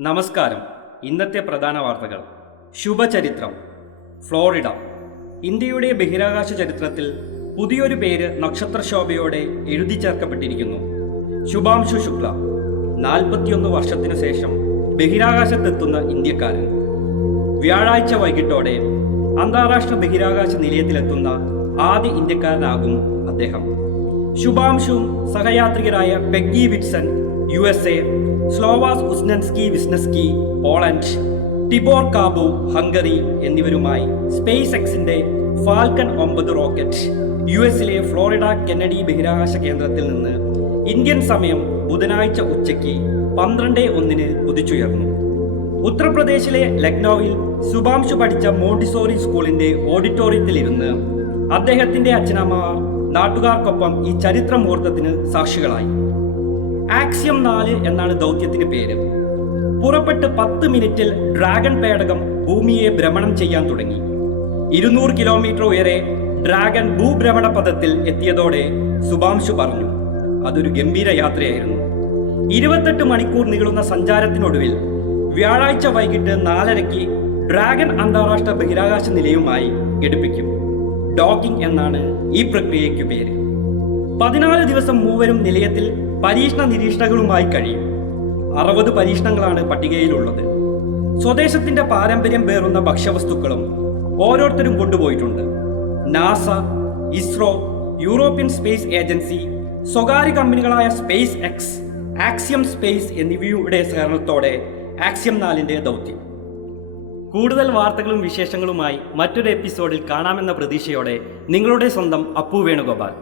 നമസ്കാരം. ഇന്നത്തെ പ്രധാന വാർത്തകൾ. ശുഭചരിത്രം. ഫ്ലോറിഡ. ഇന്ത്യയുടെ ബഹിരാകാശ ചരിത്രത്തിൽ പുതിയൊരു പേര് നക്ഷത്രശോഭയോടെ എഴുതി ചേർക്കപ്പെട്ടിരിക്കുന്നു. ശുഭാംശു ശുക്ല. 41 വർഷത്തിനു ശേഷം ബഹിരാകാശത്തെത്തുന്ന ഇന്ത്യക്കാരൻ. വ്യാഴാഴ്ച വൈകിട്ടോടെ അന്താരാഷ്ട്ര ബഹിരാകാശ നിലയത്തിലെത്തുന്ന ആദ്യ ഇന്ത്യക്കാരനാകും അദ്ദേഹം. ശുഭാംശുവും സഹയാത്രികരായ Peggy Whitson USA, Slawosz Uznanski Wisniewski Poland, Tibor Kapu Hungary എന്നിവരുമായി സ്പേസ് എക്സിന്റെ ഫാൽക്കൺ 9 റോക്കറ്റ് US-ലെ ഫ്ലോറിഡ കെന്നഡി ബഹിരാകാശ കേന്ദ്രത്തിൽ നിന്ന് ഇന്ത്യൻ സമയം ബുധനാഴ്ച ഉച്ചയ്ക്ക് 12:01 കുതിച്ചുയർന്നു. ഉത്തർപ്രദേശിലെ ലക്നൌവിൽ ശുഭാംശു പഠിച്ച മോണ്ടിസോറി സ്കൂളിന്റെ ഓഡിറ്റോറിയത്തിലിരുന്ന് അദ്ദേഹത്തിന്റെ അച്ഛനമ്മമാർ നാട്ടുകാർക്കൊപ്പം ഈ ചരിത്ര മുഹൂർത്തത്തിന് സാക്ഷികളായി. ആക്സിയം 4 എന്നാണ് ദൗത്യത്തിന് പേര്. പുറപ്പെട്ട് 10 മിനിറ്റിൽ ഡ്രാഗൺ പേടകം ഭൂമിയെ ഭ്രമണം ചെയ്യാൻ തുടങ്ങി. 200 കിലോമീറ്റർ ഉയരെ ഡ്രാഗൺ ഭൂഭ്രമണ പഥത്തിൽ എത്തിയതോടെ ശുഭാംശു പറഞ്ഞു, അതൊരു ഗംഭീര യാത്രയായിരുന്നു. 28 മണിക്കൂർ നീളുന്ന സഞ്ചാരത്തിനൊടുവിൽ വ്യാഴാഴ്ച വൈകിട്ട് 4:30 ഡ്രാഗൺ അന്താരാഷ്ട്ര ബഹിരാകാശ നിലയവുമായി ഘടിപ്പിക്കും. ഡോക്കിംഗ് എന്നാണ് ഈ പ്രക്രിയയ്ക്ക് പേര്. 14 ദിവസം മൂവരും നിലയത്തിൽ പരീക്ഷണ നിരീക്ഷണങ്ങളുമായി കഴിയും. 60 പരീക്ഷണങ്ങളാണ് പട്ടികയിലുള്ളത്. സ്വദേശത്തിന്റെ പാരമ്പര്യം പേറുന്ന ഭക്ഷ്യവസ്തുക്കളും ഓരോരുത്തരും കൊണ്ടുപോയിട്ടുണ്ട്. NASA, ISRO, European Space Agency, സ്വകാര്യ കമ്പനികളായ സ്പേസ് എക്സ്, ആക്സിയം സ്പേസ് എന്നിവയുടെ സഹകരണത്തോടെ ആക്സിയം 4ന്റെ ദൗത്യം. കൂടുതൽ വാർത്തകളും വിശേഷങ്ങളുമായി മറ്റൊരു എപ്പിസോഡിൽ കാണാമെന്ന പ്രതീക്ഷയോടെ നിങ്ങളുടെ സ്വന്തം അപ്പു വേണുഗോപാൽ.